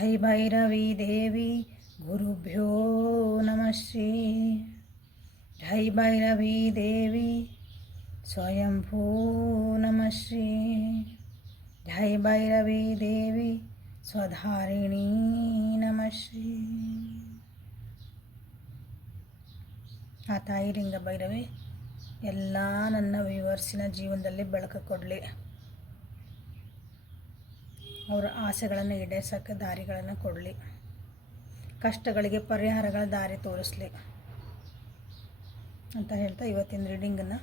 जय भैरवी देवी गुरुभ्यो नमः श्री जय भैरवी देवी स्वयंभू नमः श्री जय भैरवी देवी स्वधारिणी नमः श्री ಆ ತಾಯಿ ಲಿಂಗ ಭೈರವಿ ಎಲ್ಲ ನನ್ನ ವ್ಯೂವರ್ಸಿನ ಜೀವನದಲ್ಲಿ ಬೆಳಕು ಕೊಡಲಿ, ಅವರ ಆಸೆಗಳನ್ನು ಈಡೇರಿಸೋಕ್ಕೆ ದಾರಿಗಳನ್ನು ಕೊಡಲಿ, ಕಷ್ಟಗಳಿಗೆ ಪರಿಹಾರಗಳ ದಾರಿ ತೋರಿಸಲಿ ಅಂತ ಹೇಳ್ತಾ ಇವತ್ತಿನ ರೀಡಿಂಗನ್ನು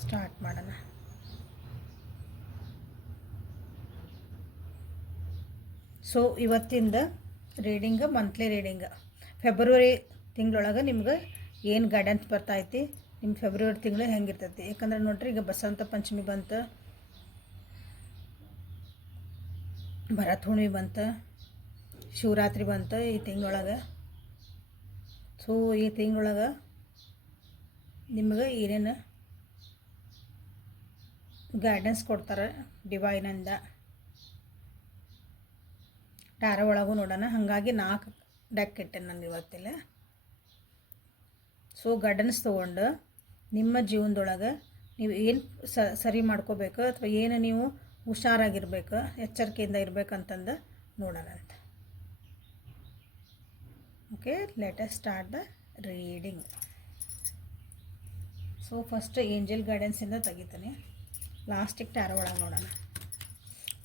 ಸ್ಟಾರ್ಟ್ ಮಾಡೋಣ. ಸೊ ಇವತ್ತಿಂದ ರೀಡಿಂಗ್ ಮಂತ್ಲಿ ರೀಡಿಂಗ್ ಫೆಬ್ರವರಿ ತಿಂಗಳೊಳಗೆ ನಿಮ್ಗೆ ಏನು ಗೈಡೆನ್ಸ್ ಬರ್ತೈತಿ, ನಿಮ್ಮ ಫೆಬ್ರವರಿ ತಿಂಗಳು ಹೆಂಗಿರ್ತೈತಿ. ಯಾಕಂದ್ರೆ ನೋಡ್ರಿ, ಈಗ ಬಸಂತ ಪಂಚಮಿ ಬಂತು, ಭರತ್ ಹುಣ್ಣಿಮೆ ಬಂತು, ಶಿವರಾತ್ರಿ ಬಂತು ಈ ತಿಂಗಳೊಳಗೆ. ಸೊ ಈ ತಿಂಗಳೊಳಗೆ ನಿಮ್ಗೆ ಏನೇನು ಗೈಡೆನ್ಸ್ ಕೊಡ್ತಾರೆ ಡಿವೈನಿಂದ ಟ್ಯಾರೋ ಒಳಗೂ ನೋಡೋಣ. ಹಾಗಾಗಿ 4 ಡೆಕ್ ಇಟ್ಟೆ ನಾನು ಇವತ್ತಿಲ್ಲ. ಸೊ ಗೈಡೆನ್ಸ್ ತೊಗೊಂಡು ನಿಮ್ಮ ಜೀವನದೊಳಗೆ ನೀವು ಏನು ಸರಿ ಮಾಡ್ಕೋಬೇಕು ಅಥವಾ ಏನು ನೀವು ಹುಷಾರಾಗಿರ್ಬೇಕು, ಎಚ್ಚರಿಕೆಯಿಂದ ಇರಬೇಕಂತಂದು ನೋಡೋಣ ಅಂತ. Okay, let us start the reading. So first angel ಗೈಡೆನ್ಸಿಂದ ತೆಗಿತೀನಿ, ಲಾಸ್ಟಿಗೆ ಟ್ಯಾರೋ ಒಳಗೆ ನೋಡೋಣ.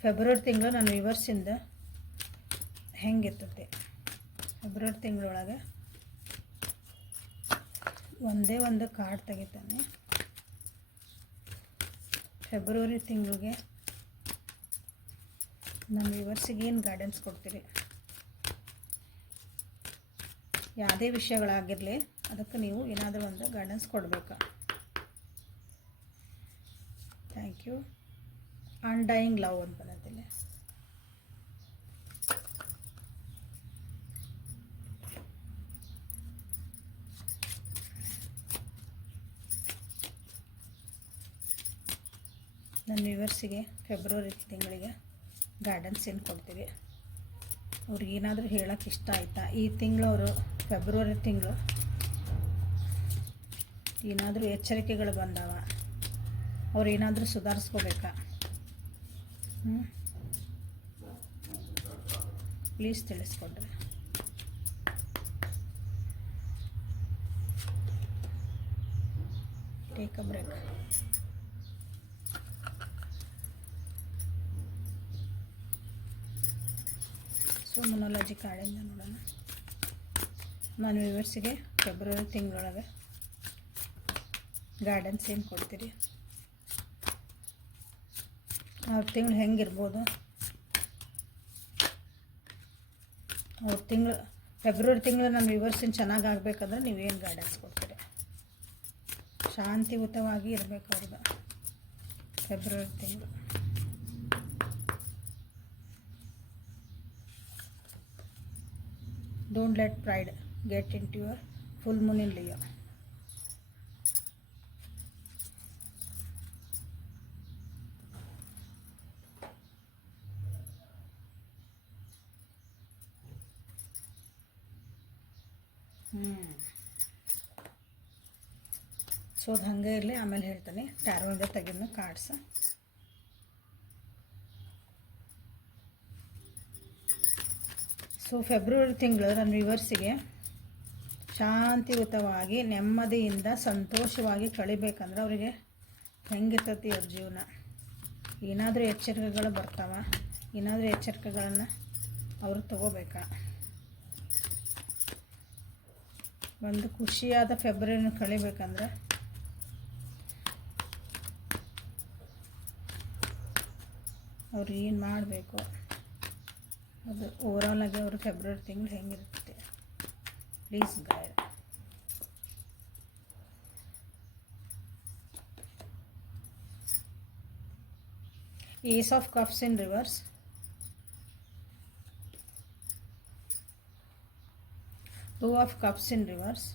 ಫೆಬ್ರವರಿ ತಿಂಗಳು ನಾನು ವ್ಯೂವರ್ಸಿಂದ ಹೆಂಗಿರ್ತೈತಿ. ಫೆಬ್ರವರಿ ತಿಂಗಳೊಳಗೆ ಒಂದೇ ಒಂದು ಕಾರ್ಡ್ ತೆಗಿತಾನೆ. ಫೆಬ್ರವರಿ ತಿಂಗಳಿಗೆ ನಮ್ಮ ವ್ಯೂವರ್ಸಿಗೆ ಏನು ಗೈಡೆನ್ಸ್ ಕೊಡ್ತೀರಿ, ಯಾವುದೇ ವಿಷಯಗಳಾಗಿರಲಿ ಅದಕ್ಕೆ ನೀವು ಏನಾದರೂ ಒಂದು ಗೈಡೆನ್ಸ್ ಕೊಡಬೇಕು. Thank you. ಅನ್ಡೈಯಿಂಗ್ ಲವ್ ಅಂತ ಬಂದಿಲ್ಲ. ನನ್ನ ವ್ಯೂವರ್ಸಿಗೆ ಫೆಬ್ರವರಿ ತಿಂಗಳಿಗೆ ಗೈಡೆನ್ಸ್ ಏನು ಕೊಡ್ತೀವಿ, ಅವ್ರಿಗೆ ಏನಾದರೂ ಹೇಳೋಕ್ಕೆ ಇಷ್ಟ ಆಯಿತಾ, ಈ ತಿಂಗಳು ಅವರು ಫೆಬ್ರವರಿ ತಿಂಗಳು ಏನಾದರೂ ಎಚ್ಚರಿಕೆಗಳು ಬಂದಾವ, ಅವ್ರು ಏನಾದರೂ ಸುಧಾರಿಸ್ಕೋಬೇಕಾ, ಪ್ಲೀಸ್ ತಿಳಿಸ್ಕೊಡ್ರಿ. Take a break. ಸೊ ಮೊನಾಲಜಿ ಕಾರ್ಡಿಂದ ನೋಡೋಣ. ನಾನು ವ್ಯೂವರ್ಸಿಗೆ ಫೆಬ್ರವರಿ ತಿಂಗಳೊಳಗೆ ಗೈಡೆನ್ಸ್ ಏನು ಕೊಡ್ತೀರಿ, ಅವ್ರ ತಿಂಗಳು ಹೆಂಗಿರ್ಬೋದು, ಅವ್ರ ತಿಂಗಳು ಫೆಬ್ರವರಿ ತಿಂಗಳು ನನ್ನ ವ್ಯೂವರ್ಸಿನ ಚೆನ್ನಾಗಿ ಆಗಬೇಕಂದ್ರೆ ನೀವೇನು ಗೈಡೆನ್ಸ್ ಕೊಡ್ತೀರಿ. ಶಾಂತಿಯುತವಾಗಿ ಇರಬೇಕು ಅವ್ರಿಗೆ ಫೆಬ್ರವರಿ ತಿಂಗಳು. Don't let pride get into your full moon in Leo. So ಅದು ಹಾಗೆ ಇರಲಿ, ಆಮೇಲೆ ಹೇಳ್ತಾನೆ. ಟ್ಯಾರೋಯಿಂದ ತೆಗೆದ ಕಾರ್ಡ್ಸ್. ಸೊ ಫೆಬ್ರವರಿ ತಿಂಗಳು ನನ್ನ ವ್ಯೂವರ್ಸಿಗೆ ಶಾಂತಿಯುತವಾಗಿ ನೆಮ್ಮದಿಯಿಂದ ಸಂತೋಷವಾಗಿ ಕಳಿಬೇಕಂದ್ರೆ ಅವರಿಗೆ ಹೆಂಗಿರ್ತೈತಿ ಅವ್ರ ಜೀವನ. ಏನಾದರೂ ಎಚ್ಚರಿಕೆಗಳು ಬರ್ತಾವ, ಏನಾದರೂ ಎಚ್ಚರಿಕೆಗಳನ್ನು ಅವರು ತಗೋಬೇಕಾ. ಒಂದು ಖುಷಿಯಾದ ಫೆಬ್ರವರಿನ ಕಳಿಬೇಕಂದ್ರೆ ಅವ್ರು ಏನು ಮಾಡಬೇಕು, ಅದು ಓವರಾಲ್ ಆಗಿ ಅವರು ಫೆಬ್ರವರಿ ತಿಂಗಳು ಹೆಂಗಿರುತ್ತೆ please guide. Ace of cups in reverse, two of cups in reverse,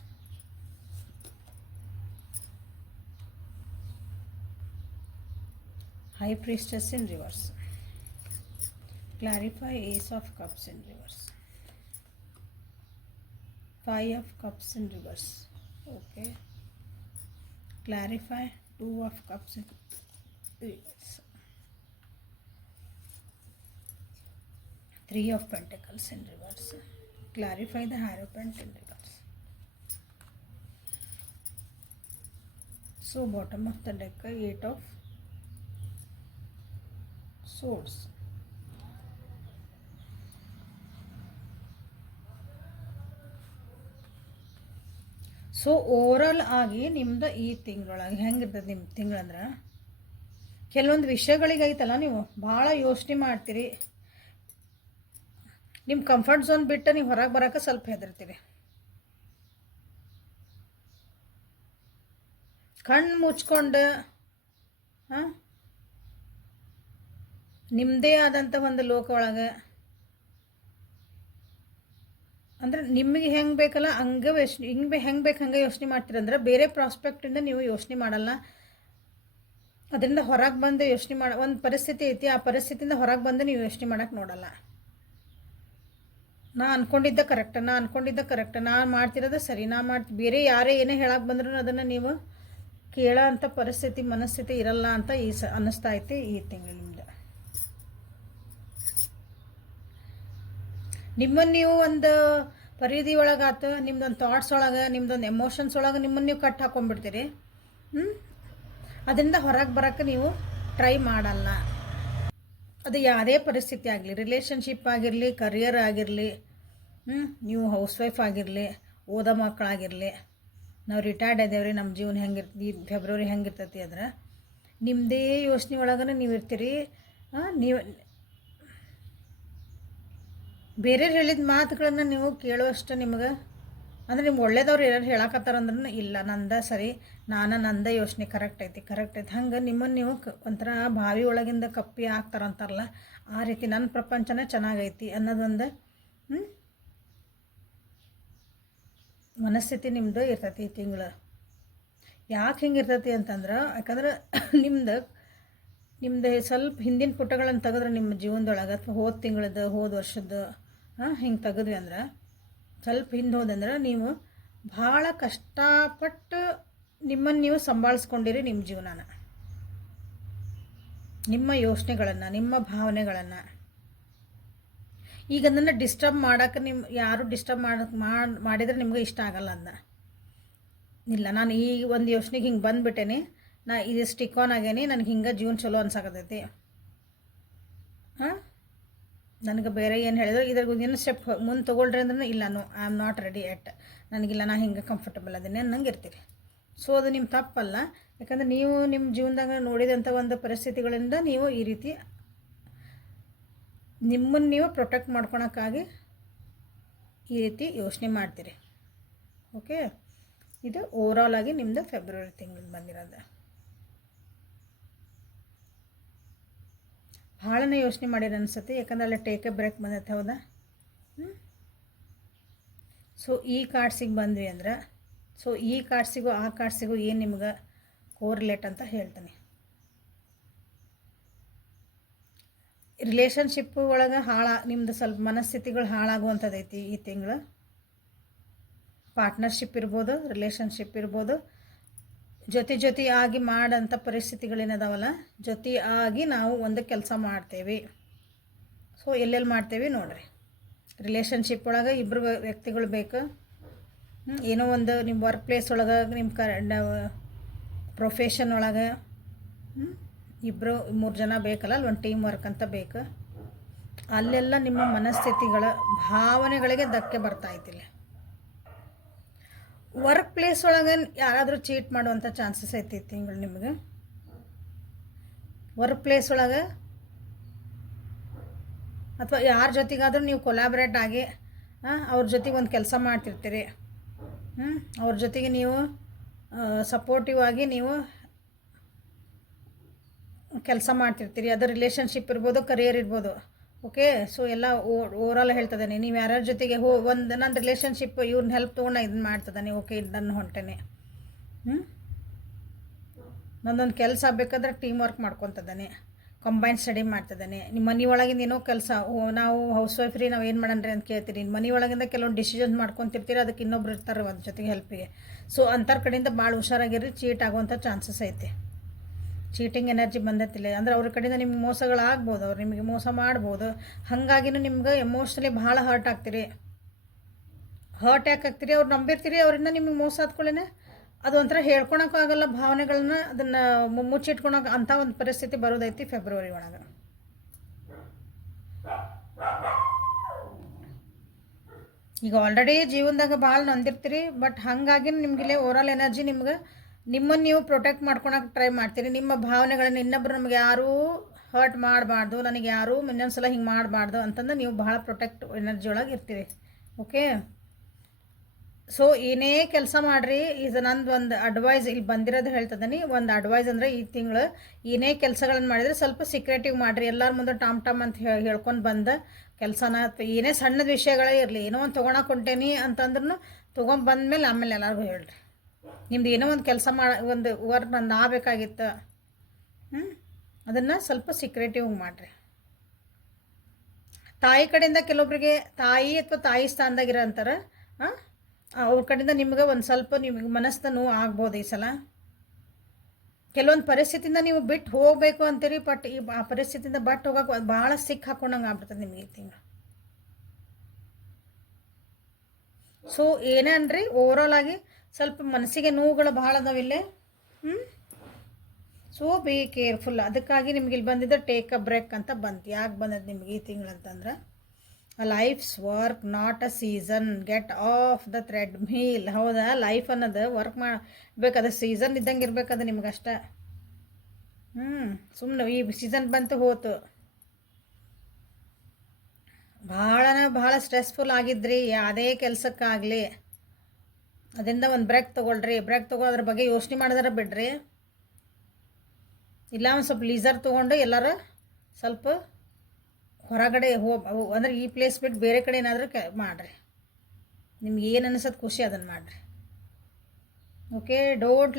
high priestess in reverse. Clarify Ace of Cups in reverse. 5 of Cups in reverse. Okay. Clarify 2 of Cups in reverse. 3 of Pentacles in reverse. Clarify the Hierophant in reverse. So bottom of the deck, 8 of Swords. So overall ಆಗಿ ನಿಮ್ದು ಈ ತಿಂಗಳೊಳಗೆ ಹೆಂಗಿರ್ತದೆ ನಿಮ್ಮ ತಿಂಗಳಂದ್ರೆ ಕೆಲವೊಂದು ವಿಷಯಗಳಿಗೆ ಐತಲ್ಲ ನೀವು ಭಾಳ ಯೋಚನೆ ಮಾಡ್ತೀರಿ. ನಿಮ್ಮ ಕಂಫರ್ಟ್ ಝೋನ್ ಬಿಟ್ಟು ನೀವು ಹೊರಗೆ ಬರೋಕೆ ಸ್ವಲ್ಪ ಹೆದರ್ತೀರಿ. ಕಣ್ಣು ಮುಚ್ಕೊಂಡು ನಿಮ್ಮದೇ ಆದಂಥ ಒಂದು ಲೋಕ ಒಳಗೆ ಅಂದರೆ ನಿಮಗೆ ಹೆಂಗೆ ಬೇಕಲ್ಲ ಹಂಗೆ ಹೆಂಗೆ ಬೇಕು ಹಂಗೆ ಯೋಚನೆ ಮಾಡ್ತೀರಂದ್ರೆ ಬೇರೆ ಪ್ರಾಸ್ಪೆಕ್ಟಿಂದ ನೀವು ಯೋಚನೆ ಮಾಡಲ್ಲ. ಅದರಿಂದ ಹೊರಗೆ ಬಂದು ಯೋಚನೆ ಒಂದು ಪರಿಸ್ಥಿತಿ ಐತಿ, ಆ ಪರಿಸ್ಥಿತಿಯಿಂದ ಹೊರಗೆ ಬಂದು ನೀವು ಯೋಚನೆ ಮಾಡೋಕ್ಕೆ ನೋಡಲ್ಲ. ನಾ ಅಂದ್ಕೊಂಡಿದ್ದ ಕರೆಕ್ಟ್, ನಾನು ಮಾಡ್ತಿರೋದು ಸರಿ, ಬೇರೆ ಯಾರೇ ಏನೇ ಹೇಳಕ್ಕೆ ಬಂದ್ರೂ ಅದನ್ನು ನೀವು ಕೇಳೋ ಅಂಥ ಮನಸ್ಥಿತಿ ಇರಲ್ಲ ಅಂತ ಅನ್ನಿಸ್ತಾ ಐತಿ ಈ ತಿಂಗಳಿಂದ. ನಿಮ್ಮನ್ನು ನೀವು ಒಂದು ಪರಿಧಿ ಒಳಗಾತು, ನಿಮ್ದೊಂದು ಥಾಟ್ಸ್ ಒಳಗೆ, ನಿಮ್ದೊಂದು ಎಮೋಷನ್ಸ್ ಒಳಗೆ ನಿಮ್ಮನ್ನು ನೀವು ಕಟ್ ಹಾಕೊಂಡ್ಬಿಡ್ತೀರಿ. ಅದರಿಂದ ಹೊರಗೆ ಬರೋಕ್ಕೆ ನೀವು ಟ್ರೈ ಮಾಡಲ್ಲ. ಅದು ಯಾವುದೇ ಪರಿಸ್ಥಿತಿ ಆಗಲಿ, ರಿಲೇಷನ್ಶಿಪ್ ಆಗಿರಲಿ, ಕರಿಯರ್ ಆಗಿರಲಿ, ನೀವು ಹೌಸ್ ವೈಫ್ ಆಗಿರಲಿ, ಓದೋ ಮಕ್ಕಳಾಗಿರಲಿ, ನಾವು ರಿಟೈರ್ಡ್ ಇದ್ದೇವ್ರಿ, ನಮ್ಮ ಜೀವನ ಹೆಂಗಿರ್ತದೆ, ಈ ಫೆಬ್ರವರಿ ಹೆಂಗಿರ್ತೈತಿ ಅಂದ್ರೆ ನಿಮ್ಮದೇ ಯೋಚನೆ ಒಳಗನೆ ನೀವು ಇರ್ತೀರಿ. ನೀವು ಬೇರೆಯವ್ರು ಹೇಳಿದ ಮಾತುಗಳನ್ನು ನೀವು ಕೇಳುವಷ್ಟು ನಿಮ್ಗೆ ಅಂದರೆ ನಿಮ್ಗೆ ಒಳ್ಳೇದವ್ರು ಯಾರು ಹೇಳಕತ್ತಾರಂದ್ರೂ ಇಲ್ಲ ನಂದ ಸರಿ, ನಂದ ಯೋಚನೆ ಕರೆಕ್ಟ್ ಐತಿ ಹಂಗೆ ನಿಮ್ಮನ್ನು ನೀವು ಒಂಥರ ಬಾವಿ ಒಳಗಿಂದ ಕಪ್ಪಿ ಹಾಕ್ತಾರಂತಾರಲ್ಲ ಆ ರೀತಿ ನನ್ನ ಪ್ರಪಂಚನೇ ಚೆನ್ನಾಗೈತಿ ಅನ್ನೋದೊಂದು ಮನಸ್ಥಿತಿ ನಿಮ್ಮದು ಇರ್ತೈತಿ ಈ ತಿಂಗಳು. ಯಾಕೆ ಹಿಂಗೆ ಇರ್ತೈತಿ ಅಂತಂದ್ರೆ ಯಾಕಂದ್ರೆ ನಿಮ್ದು ಸ್ವಲ್ಪ ಹಿಂದಿನ ಪುಟಗಳನ್ನು ತೆಗೆದ್ರೆ ನಿಮ್ಮ ಜೀವನದೊಳಗೆ ಅಥವಾ ಹೋದ ತಿಂಗಳದ್ದು ಹೋದ ವರ್ಷದ್ದು ಹಿಂಗೆ ತೆಗೆದ್ವಿ ಅಂದ್ರೆ ಸ್ವಲ್ಪ ಹಿಂದೆ ಹೋದಂದ್ರೆ ನೀವು ಭಾಳ ಕಷ್ಟಪಟ್ಟು ನಿಮ್ಮನ್ನು ನೀವು ಸಂಭಾಳಿಸ್ಕೊಂಡಿರಿ. ನಿಮ್ಮ ಜೀವನನ, ನಿಮ್ಮ ಯೋಚನೆಗಳನ್ನು, ನಿಮ್ಮ ಭಾವನೆಗಳನ್ನು. ಈಗ ಅದನ್ನು ಡಿಸ್ಟರ್ಬ್ ಮಾಡೋಕ್ಕೆ ಯಾರು ಡಿಸ್ಟರ್ಬ್ ಮಾಡಿದರೆ ನಿಮ್ಗೆ ಇಷ್ಟ ಆಗಲ್ಲ. ಅದನ್ನ ಇಲ್ಲ, ನಾನು ಈ ಒಂದು ಯೋಚನೆಗೆ ಹಿಂಗೆ ಬಂದುಬಿಟ್ಟೇನೆ, ನಾ ಇದು ಸ್ಟಿಕ್ ಆನ್ ಆಗೇನಿ, ನನಗೆ ಹಿಂಗೆ ಜೀವನ ಚಲೋ ಅನ್ಸಾಕತೈತಿ, ನನಗೆ ಬೇರೆ ಏನು ಹೇಳಿದ್ರು ಇದ್ರಾಗ ಏನು ಸ್ಟೆಪ್ ಮುಂದೆ ತೊಗೊಳ್ರಿ ಅಂದ್ರೆ ಇಲ್ಲ, no I am not ready yet, ನನಗಿಲ್ಲ, ನಾ ಹಿಂಗೆ ಕಂಫರ್ಟಬಲ್ ಅದನ್ನೇ ನಂಗೆ ಇರ್ತೀರಿ. ಸೊ ಅದು ನಿಮ್ಮ ತಪ್ಪಲ್ಲ, ಯಾಕಂದ್ರೆ ನೀವು ನಿಮ್ಮ ಜೀವನದಾಗ ನೋಡಿದಂಥ ಒಂದು ಪರಿಸ್ಥಿತಿಗಳಿಂದ ನೀವು ಈ ರೀತಿ ನಿಮ್ಮನ್ನು ನೀವು ಪ್ರೊಟೆಕ್ಟ್ ಮಾಡ್ಕೊಳಕ್ಕಾಗಿ ಈ ರೀತಿ ಯೋಚನೆ ಮಾಡ್ತೀರಿ. ಓಕೆ, ಇದು ಓವರಾಲ್ ಆಗಿ ನಿಮ್ಮದು ಫೆಬ್ರವರಿ ತಿಂಗಳು ಬಂದಿರೋದು. ಭಾಳನೇ ಯೋಚನೆ ಮಾಡಿರಿ ಅನಿಸುತ್ತೆ, ಯಾಕಂದ್ರೆ ಅಲ್ಲಿ ಟೇಕ್ ಎ ಬ್ರೇಕ್ ಬಂದೈತೆ. ಹೌದಾ? ಸೊ ಈ ಕಾರ್ಡ್ಸಿಗೆ ಬಂದ್ವಿ ಅಂದ್ರೆ, ಸೊ ಈ ಕಾರ್ಡ್ಸಿಗೂ ಆ ಕಾರ್ಡ್ಸಿಗೂ ಏನು ನಿಮ್ಗೆ ಕೋರಿಲೇಟ್ ಅಂತ ಹೇಳ್ತೀನಿ. ರಿಲೇಷನ್ಶಿಪ್ ಒಳಗೆ ನಿಮ್ಮದು ಸ್ವಲ್ಪ ಮನಸ್ಥಿತಿಗಳು ಹಾಳಾಗುವಂಥದ್ದೈತಿ ಈ ತಿಂಗಳು. ಪಾರ್ಟ್ನರ್ಶಿಪ್ ಇರ್ಬೋದು, ರಿಲೇಷನ್ಶಿಪ್ ಇರ್ಬೋದು, ಜೊತೆಯಾಗಿ ಮಾಡೋಂಥ ಪರಿಸ್ಥಿತಿಗಳೇನದಾವಲ್ಲ, ಜೊತೆಯಾಗಿ ನಾವು ಒಂದು ಕೆಲಸ ಮಾಡ್ತೇವೆ. ಸೊ ಎಲ್ಲೆಲ್ಲಿ ಮಾಡ್ತೇವೆ ನೋಡಿರಿ. ರಿಲೇಷನ್ಶಿಪ್ ಒಳಗೆ ಇಬ್ಬರು ವ್ಯಕ್ತಿಗಳು ಬೇಕು. ಏನೋ ಒಂದು ನಿಮ್ಮ ವರ್ಕ್ ಪ್ಲೇಸ್ ಒಳಗೆ, ನಿಮ್ಮ ಪ್ರೊಫೆಷನ್ ಒಳಗೆ ಇಬ್ಬರು 3 ಜನ ಬೇಕಲ್ಲ, ಅಲ್ಲಿ ಒಂದು ಟೀಮ್ ವರ್ಕ್ ಅಂತ ಬೇಕು. ಅಲ್ಲೆಲ್ಲ ನಿಮ್ಮ ಮನಸ್ಥಿತಿಗಳ ಭಾವನೆಗಳಿಗೆ ಧಕ್ಕೆ ಬರ್ತಾಯಿತಿಲ್ಲ. ವರ್ಕ್ ಪ್ಲೇಸ್ ಒಳಗೆ ಯಾರಾದರೂ ಚೀಟ್ ಮಾಡುವಂಥ ಚಾನ್ಸಸ್ ಐತಿ ತಿಂಗಳು ನಿಮಗೆ. ವರ್ಕ್ ಪ್ಲೇಸ್ ಒಳಗೆ ಅಥವಾ ಯಾರ ಜೊತೆಗಾದರೂ ನೀವು ಕೊಲಾಬ್ರೇಟ್ ಆಗಿ ಅವ್ರ ಜೊತೆಗೆ ಒಂದು ಕೆಲಸ ಮಾಡ್ತಿರ್ತೀರಿ. ಅವ್ರ ಜೊತೆಗೆ ನೀವು ಸಪೋರ್ಟಿವ್ ಆಗಿ ನೀವು ಕೆಲಸ ಮಾಡ್ತಿರ್ತೀರಿ. ಅದು ರಿಲೇಷನ್ಶಿಪ್ ಇರ್ಬೋದು, ಕರಿಯರ್ ಇರ್ಬೋದು. ಓಕೆ, ಸೊ ಎಲ್ಲ ಓವರಾಲ್ ಹೇಳ್ತದೇನೆ. ನೀವು ಯಾರ್ಯಾರ ಜೊತೆಗೆ ಒಂದು ನನ್ನ ರಿಲೇಷನ್ಶಿಪ್ ಇವ್ರನ್ನ ಹೆಲ್ಪ್ ತೊಗೊಂಡು ಇದನ್ನು ಮಾಡ್ತದಾನೆ, ಓಕೆ ಇದನ್ನು ಹೊಂಟೇನೆ. ನಂದೊಂದು ಕೆಲಸ ಆಗಬೇಕಾದ್ರೆ ಟೀಮ್ ವರ್ಕ್ ಮಾಡ್ಕೊತದಾನೆ. ಕಂಬೈನ್ ಸ್ಟಡಿ ಮಾಡ್ತಿದ್ದಾನೆ. ನಿಮ್ಮ ಮನೆ ಒಳಗಿಂದ ಏನೋ ಕೆಲಸ, ನಾವು ಹೌಸ್ ವೈಫ್ ರೀ, ನಾವು ಏನು ಮಾಡೋಣ್ರಿ ಅಂತ ಕೇಳ್ತೀರಿ. ನಿಮ್ಮ ಮನೆ ಒಳಗಿಂದ ಕೆಲವೊಂದು ಡಿಸಿಷನ್ ಮಾಡ್ಕೊತಿರ್ತೀರಿ, ಅದಕ್ಕೆ ಇನ್ನೊಬ್ರು ಇರ್ತಾರೆ ಒಂದು ಜೊತೆಗೆ ಹೆಲ್ಪಿಗೆ. ಸೊ ಅಂಥವ್ರ ಕಡೆಯಿಂದ ಭಾಳ ಹುಷಾರಾಗಿರ್ರಿ, ಚೀಟ್ ಆಗುವಂಥ ಚಾನ್ಸಸ್ ಐತೆ. ಚೀಟಿಂಗ್ ಎನರ್ಜಿ ಬಂದತ್ತಿಲ್ಲ ಅಂದ್ರೆ ಅವ್ರ ಕಡೆಯಿಂದ ನಿಮ್ಗೆ ಮೋಸಗಳಾಗ್ಬೋದು, ಅವ್ರು ನಿಮಗೆ ಮೋಸ ಮಾಡ್ಬೋದು. ಹಾಗಾಗಿನೂ ನಿಮ್ಗೆ ಎಮೋಷ್ನಲಿ ಭಾಳ ಹರ್ಟ್ ಆಗ್ತೀರಿ. ಹರ್ಟ್ ಯಾಕೆ ಆಗ್ತೀರಿ? ಅವ್ರು ನಂಬಿರ್ತೀರಿ, ಅವರಿಂದ ನಿಮಗೆ ಮೋಸ ಆದ್ಕೊಳ್ಳೇನೆ ಅದು ಒಂಥರ ಹೇಳ್ಕೊಳಕ್ಕಾಗಲ್ಲ ಭಾವನೆಗಳನ್ನ, ಅದನ್ನು ಮುಚ್ಚಿಟ್ಕೊಳಕ್ಕೆ ಅಂಥ ಒಂದು ಪರಿಸ್ಥಿತಿ ಬರೋದೈತಿ ಫೆಬ್ರವರಿ ಒಳಗೆ. ಈಗ ಆಲ್ರೆಡಿ ಜೀವನದಾಗ ಭಾಳ ನೊಂದಿರ್ತೀರಿ, ಬಟ್ ಹಾಗಾಗಿ ನಿಮಗಿಲ್ಲೇ ಓವರಾಲ್ ಎನರ್ಜಿ ನಿಮ್ಮನ್ನು ನೀವು ಪ್ರೊಟೆಕ್ಟ್ ಮಾಡ್ಕೊಳಕ್ಕೆ ಟ್ರೈ ಮಾಡ್ತೀರಿ. ನಿಮ್ಮ ಭಾವನೆಗಳನ್ನ ಇನ್ನೊಬ್ರು ನಮಗೆ ಯಾರೂ ಹರ್ಟ್ ಮಾಡಬಾರ್ದು, ನನಗೆ ಯಾರೂ ಇನ್ನೊಂದ್ಸಲ ಹಿಂಗೆ ಮಾಡಬಾರ್ದು ಅಂತಂದು ನೀವು ಭಾಳ ಪ್ರೊಟೆಕ್ಟ್ ಎನರ್ಜಿ ಒಳಗೆ ಇರ್ತೀರಿ. ಓಕೆ, ಸೊ ಏನೇ ಕೆಲಸ ಮಾಡಿರಿ, ಇದು ನಂದು ಒಂದು ಅಡ್ವೈಸ್ ಇಲ್ಲಿ ಬಂದಿರೋದು ಹೇಳ್ತದನಿ. ಒಂದು ಅಡ್ವೈಸ್ ಅಂದರೆ ಈ ತಿಂಗಳು ಏನೇ ಕೆಲಸಗಳನ್ನು ಮಾಡಿದರೆ ಸ್ವಲ್ಪ ಸೀಕ್ರೆಟಿವ್ ಮಾಡಿರಿ. ಎಲ್ಲರ ಮುಂದೆ ಟಾಮ್ ಅಂತ ಹೇಳ್ಕೊಂಡು ಬಂದ ಕೆಲಸನ, ಏನೇ ಸಣ್ಣದ ವಿಷಯಗಳೇ ಇರಲಿ, ಏನೋ ಒಂದು ತೊಗೊಳಕ್ಕೆ ಹೊಂಟೇನಿ ಅಂತಂದ್ರೂ ತೊಗೊಂಬಂದ್ಮೇಲೆ ಆಮೇಲೆ ಎಲ್ಲರಿಗೂ ಹೇಳ್ರಿ. ನಿಮ್ದು ಏನೋ ಒಂದು ಕೆಲಸ ಒಂದು ವರ್ಕ್ ನಂದು ಆಗಬೇಕಾಗಿತ್ತು, ಅದನ್ನು ಸ್ವಲ್ಪ ಸೀಕ್ರೆಟಿವ್ ಮಾಡಿರಿ. ತಾಯಿ ಕಡೆಯಿಂದ ಕೆಲವೊಬ್ಬರಿಗೆ ತಾಯಿ ಅಥವಾ ತಾಯಿ ಸ್ಥಾನದಾಗಿರೋ ಅಂತಾರೆ, ಅವ್ರ ಕಡೆಯಿಂದ ನಿಮ್ಗೆ ಒಂದು ಸ್ವಲ್ಪ ನಿಮಗೆ ಮನಸ್ಸಿನ ನೋವು ಆಗ್ಬೋದು ಈ ಸಲ. ಕೆಲವೊಂದು ಪರಿಸ್ಥಿತಿಯಿಂದ ನೀವು ಬಿಟ್ಟು ಹೋಗಬೇಕು ಅಂತೀರಿ, ಬಟ್ ಆ ಪರಿಸ್ಥಿತಿಯಿಂದ ಬಿಟ್ಟು ಹೋಗೋಕೆ ಭಾಳ ಸಿಕ್ಕ ಹಾಕೊಂಡಂಗೆ ಆಗ್ಬಿಡ್ತದೆ ನಿಮಗೆ ಈ ತಿಂಗಳು. ಸೊ ಏನೇ ಅನ್ರಿ, ಓವರಾಲ್ ಆಗಿ ಸ್ವಲ್ಪ ಮನಸ್ಸಿಗೆ ನೋವುಗಳು ಭಾಳ ಅದಾವಿಲ್ಲೇ. So be careful. ಅದಕ್ಕಾಗಿ ನಿಮ್ಗೆ ಇಲ್ಲಿ ಬಂದಿದ್ದು ಟೇಕ್ ಅ ಬ್ರೇಕ್ ಅಂತ ಬಂತು. ಯಾಕೆ ಬಂದದ್ದು ನಿಮ್ಗೆ ಈ ತಿಂಗಳು ಅಂತಂದ್ರೆ, a life's work not a season, get off the treadmill. ಹೌದಾ, ಲೈಫ್ ಅನ್ನೋದು ವರ್ಕ್ ಮಾಡಬೇಕಾದ ಸೀಸನ್ ಇದ್ದಂಗೆ ಇರಬೇಕದು ನಿಮ್ಗಷ್ಟೆ. ಸುಮ್ಮನೆ ಈ ಸೀಸನ್ ಬಂತು ಹೋತು, ಭಾಳ ಸ್ಟ್ರೆಸ್ಫುಲ್ ಆಗಿದ್ರಿ ಯಾವುದೇ ಕೆಲಸಕ್ಕಾಗಲಿ, ಅದರಿಂದ ಒಂದು ಬ್ರೇಕ್ ತೊಗೊಳ್ರಿ. ಬ್ರೇಕ್ ತೊಗೊಳೋದ್ರ ಬಗ್ಗೆ ಯೋಚನೆ ಮಾಡಿದ್ರೆ ಬಿಡ್ರಿ. ಇಲ್ಲ ಒಂದು ಸ್ವಲ್ಪ ಲೀಸರ್ ತೊಗೊಂಡು ಎಲ್ಲರ ಸ್ವಲ್ಪ ಹೊರಗಡೆ ಅಂದ್ರೆ ಈ ಪ್ಲೇಸ್ ಬಿಟ್ಟು ಬೇರೆ ಕಡೆ ಏನಾದರೂ ಮಾಡಿರಿ. ನಿಮ್ಗೆ ಏನು ಅನಿಸೋದು ಖುಷಿ ಅದನ್ನು ಮಾಡಿರಿ. Okay, don't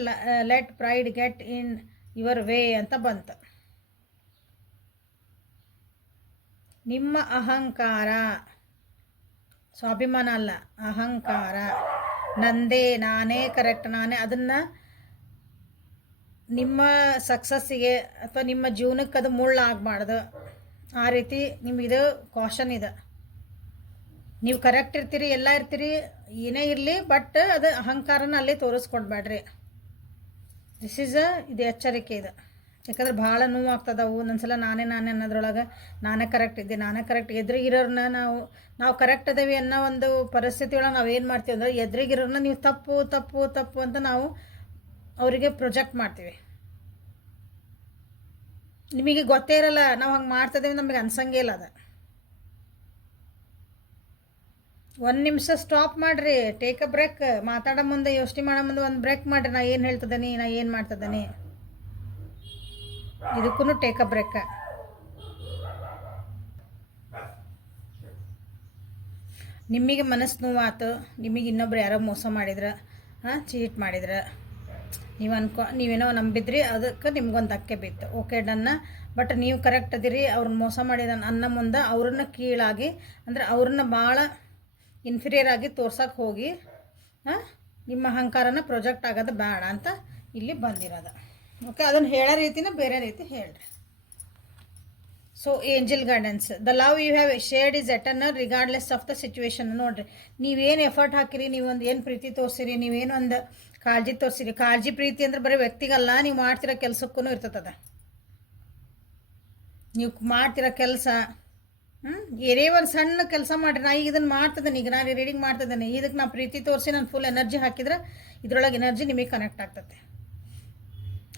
let pride get in your way ಅಂತ ಬಂತು. ನಿಮ್ಮ ಅಹಂಕಾರ, ಸ್ವಾಭಿಮಾನ ಅಲ್ಲ, ಅಹಂಕಾರ, ನಂದೇ, ನಾನೇ ಕರೆಕ್ಟ್, ನಾನೇ, ಅದನ್ನು ನಿಮ್ಮ ಸಕ್ಸಸ್ಸಿಗೆ ಅಥವಾ ನಿಮ್ಮ ಜೀವನಕ್ಕೆ ಅದು ಮುಳ್ಳಾಗಬಾರ್ದು. ಆ ರೀತಿ ನಿಮಗಿದು ಕಾಷನ್ ಇದೆ. ನೀವು ಕರೆಕ್ಟ್ ಇರ್ತೀರಿ, ಎಲ್ಲ ಇರ್ತೀರಿ, ಏನೇ ಇರಲಿ, ಬಟ್ ಅದು ಅಹಂಕಾರನ ಅಲ್ಲಿ ತೋರಿಸ್ಕೊಡ್ಬೇಡ್ರಿ. ಇದು ಎಚ್ಚರಿಕೆ ಇದೆ. ಯಾಕಂದ್ರೆ ಭಾಳ ನೋವು ಆಗ್ತದವು ಒಂದೊಂದ್ಸಲ. ನಾನೇ ಅನ್ನೋದ್ರೊಳಗೆ ನಾನೇ ಕರೆಕ್ಟ್ ಇದ್ದೆ, ನಾನೇ ಕರೆಕ್ಟ್, ಎದುರಿಗಿರೋರನ್ನ ನಾವು ಕರೆಕ್ಟ್ ಅದೇವಿ ಅನ್ನೋ ಒಂದು ಪರಿಸ್ಥಿತಿ ಒಳಗೆ ನಾವು ಏನು ಮಾಡ್ತೀವಿ ಅಂದ್ರೆ, ಎದುರಿಗಿರೋರನ್ನ ನೀವು ತಪ್ಪು ತಪ್ಪು ತಪ್ಪು ಅಂತ ನಾವು ಅವರಿಗೆ ಪ್ರೊಜೆಕ್ಟ್ ಮಾಡ್ತೀವಿ. ನಿಮಗೆ ಗೊತ್ತೇ ಇರಲ್ಲ ನಾವು ಹಂಗೆ ಮಾಡ್ತಿದ್ದೀವಿ, ನಮಗೆ ಅನ್ಸಂಗೇ ಇಲ್ಲ ಅದು. ಒಂದು ನಿಮಿಷ ಸ್ಟಾಪ್ ಮಾಡಿರಿ, ಟೇಕ್ ಅ ಬ್ರೇಕ್. ಮಾತಾಡೋ ಮುಂದೆ, ಯೋಚನೆ ಮಾಡೋ ಮುಂದೆ ಒಂದು ಬ್ರೇಕ್ ಮಾಡಿರಿ. ನಾ ಏನು ಹೇಳ್ತಿದ್ದೀನಿ, ನಾ ಏನು ಮಾಡ್ತಿದ್ದೀನಿ, ಇದಕ್ಕೂ ಟೇಕ್ ಅ ಬ್ರೇಕ್. ನಿಮಗೆ ಮನಸ್ಸು ನೋವಾತು, ನಿಮಗೆ ಇನ್ನೊಬ್ರು ಯಾರೋ ಮೋಸ ಮಾಡಿದ್ರೆ, ಚೀಟ್ ಮಾಡಿದ್ರೆ, ನೀವೇನೋ ನಂಬಿದ್ರಿ, ಅದಕ್ಕೆ ನಿಮ್ಗೊಂದು ಧಕ್ಕೆ ಬಿತ್ತು. ಓಕೆ, ಡನ್ನ. ಬಟ್ ನೀವು ಕರೆಕ್ಟ್ ಅದಿರಿ, ಅವ್ರನ್ನ ಮೋಸ ಮಾಡಿದ ಅನ್ನ ಮುಂದೆ ಅವ್ರನ್ನ ಕೀಳಾಗಿ, ಅಂದರೆ ಅವ್ರನ್ನ ಭಾಳ ಇನ್ಫೀರಿಯರ್ ಆಗಿ ತೋರ್ಸೋಕೆ ಹೋಗಿ ನಿಮ್ಮ ಅಹಂಕಾರನ ಪ್ರೊಜೆಕ್ಟ್ ಆಗೋದು ಬೇಡ ಅಂತ ಇಲ್ಲಿ ಬಂದಿರೋದು. ಓಕೆ, ಅದನ್ನು ಹೇಳೋ ರೀತಿನ ಬೇರೆ ರೀತಿ ಹೇಳ್ರಿ. So angel guidance, the love you have shared is eternal regardless of the situation. ನೋಡಿರಿ, ನೀವೇನು ಎಫರ್ಟ್ ಹಾಕಿರಿ, ನೀವೊಂದು ಏನು ಪ್ರೀತಿ ತೋರಿಸಿರಿ, ನೀವೇನೊಂದು ಕಾಳಜಿ ತೋರಿಸಿರಿ. ಕಾಳಜಿ ಪ್ರೀತಿ ಅಂದ್ರೆ ಬರೀ ವ್ಯಕ್ತಿಗಲ್ಲ, ನೀವು ಮಾಡ್ತಿರೋ ಕೆಲಸಕ್ಕೂ ಇರ್ತದೆ. ನೀವು ಮಾಡ್ತಿರೋ ಕೆಲಸ, ಏನೇ ಒಂದು ಸಣ್ಣ ಕೆಲಸ ಮಾಡಿರಿ. ನಾ ಈಗ ಇದನ್ನು ಮಾಡ್ತಿದ್ದೇನೆ, ಈಗ ನಾನು ರೀಡಿಂಗ್ ಮಾಡ್ತಿದ್ದೇನೆ, ಇದಕ್ಕೆ ನಾ ಪ್ರೀತಿ ತೋರಿಸಿ ನಾನು ಫುಲ್ ಎನರ್ಜಿ ಹಾಕಿದ್ರೆ ಇದ್ರೊಳಗೆ ಎನರ್ಜಿ ನಿಮಗೆ ಕನೆಕ್ಟ್ ಆಗ್ತದೆ.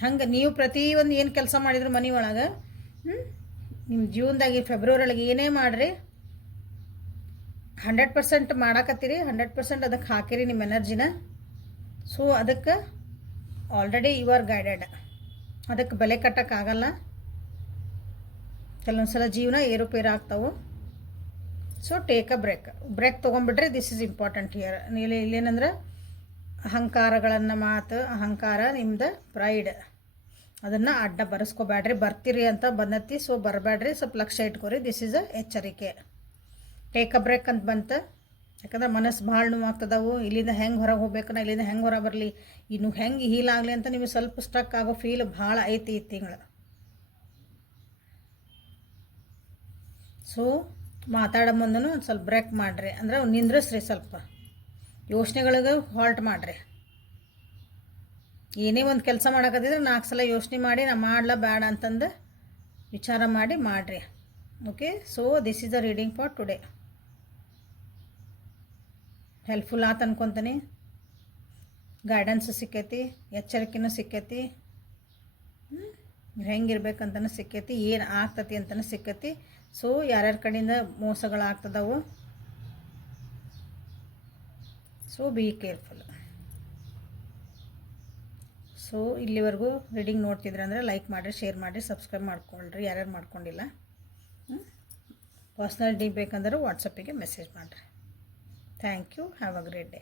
ಹಂಗೆ ನೀವು ಪ್ರತಿಯೊಂದು ಏನು ಕೆಲಸ ಮಾಡಿದ್ರು ಮನೆ ಒಳಗೆ, ನಿಮ್ಮ ಜೀವನದಾಗಿ ಫೆಬ್ರವರಿ ಒಳಗೆ ಏನೇ ಮಾಡಿರಿ 100% ಮಾಡಾಕತ್ತೀರಿ, 100% ಅದಕ್ಕೆ ಹಾಕಿರಿ ನಿಮ್ಮ ಎನರ್ಜಿನ. ಸೊ ಅದಕ್ಕೆ ಆಲ್ರೆಡಿ ಯು ಆರ್ ಗೈಡೆಡ್. ಅದಕ್ಕೆ ಬೆಲೆ ಕಟ್ಟೋಕ್ಕಾಗಲ್ಲ. ಕೆಲವೊಂದು ಸಲ ಜೀವನ ಏರುಪೇರು ಆಗ್ತಾವೆ. ಸೊ ಟೇಕ್ ಅ ಬ್ರೇಕ್ ತೊಗೊಂಡ್ಬಿಡ್ರಿ. This is important here. ಇಲ್ಲೇನಂದ್ರೆ ಅಹಂಕಾರಗಳನ್ನು ಮಾತು, ಅಹಂಕಾರ, ನಿಮ್ದು ಪ್ರೈಡ್, ಅದನ್ನು ಅಡ್ಡ ಬರೆಸ್ಕೋಬೇಡ್ರಿ. ಬರ್ತೀರಿ ಅಂತ ಬಂದತಿ, ಸೊ ಬರಬೇಡ್ರಿ, ಸ್ವಲ್ಪ ಲಕ್ಷ್ಯ ಇಟ್ಕೊರಿ. ದಿಸ್ ಈಸ್ ಅ ಎಚ್ಚರಿಕೆ. ಟೇಕ್ ಅ ಬ್ರೇಕ್ ಅಂತ ಬಂತು. ಯಾಕಂದ್ರೆ ಮನಸ್ಸು ಭಾಳ ನೋವಾಗ್ತದವು. ಇಲ್ಲಿಂದ ಹೆಂಗೆ ಹೊರಗೆ ಹೋಗ್ಬೇಕನ್ನ, ಇಲ್ಲಿಂದ ಹೆಂಗೆ ಹೊರಗೆ ಬರಲಿ, ಇನ್ನು ಹೆಂಗೆ ಹೀಲ್ ಆಗಲಿ ಅಂತ ನಿಮಗೆ ಸ್ವಲ್ಪ ಸ್ಟ್ರಕ್ ಆಗೋ ಫೀಲ್ ಭಾಳ ಐತಿ ಈ ತಿಂಗಳು. ಸೊ ಮಾತಾಡೋ ಮುಂದೂ ಒಂದು ಸ್ವಲ್ಪ ಬ್ರೇಕ್ ಮಾಡಿರಿ, ಅಂದ್ರೆ ನಿಂದ್ರಿಸ್ರಿ, ಸ್ವಲ್ಪ ಯೋಚನೆಗಳಿಗೆ ಹಾಲ್ಟ್ ಮಾಡಿರಿ. ಏನೇ ಒಂದು ಕೆಲಸ ಮಾಡೋಕತ್ತಿದ್ರೆ 4 ಸಲ ಯೋಚನೆ ಮಾಡಿ ನಾ ಮಾಡಲ ಬೇಡ ಅಂತಂದು ವಿಚಾರ ಮಾಡಿರಿ. Okay, so this is the reading for today. Helpful ಆತ ಅನ್ಕೊತೀನಿ. ಗೈಡೆನ್ಸು ಸಿಕ್ಕೈತಿ, ಎಚ್ಚರಿಕೆನೂ ಸಿಕ್ಕೈತಿ, ಹೆಂಗಿರ್ಬೇಕಂತನೂ ಸಿಕ್ಕೈತಿ, ಏನು ಆಗ್ತತಿ ಅಂತಲೂ ಸಿಕ್ಕೈತಿ. ಸೊ ಯಾರ್ಯಾರ ಕಡೆಯಿಂದ ಮೋಸಗಳಾಗ್ತದವು, ಸೊ ಬಿ ಕೇರ್ಫುಲ್. ಸೊ ಇಲ್ಲಿವರೆಗೂ ರೀಡಿಂಗ್ ನೋಡ್ತಿದ್ರೆ ಅಂದರೆ ಲೈಕ್ ಮಾಡಿರಿ, ಶೇರ್ ಮಾಡಿರಿ, ಸಬ್ಸ್ಕ್ರೈಬ್ ಮಾಡ್ಕೊಳ್ರಿ ಯಾರ್ಯಾರು ಮಾಡ್ಕೊಂಡಿಲ್ಲ. ಪರ್ಸ್ನಲ್ ರೀಡಿಂಗ್ ಬೇಕಂದ್ರೆ ವಾಟ್ಸಪ್ಪಿಗೆ ಮೆಸೇಜ್ ಮಾಡಿರಿ. Thank you. Have a great day.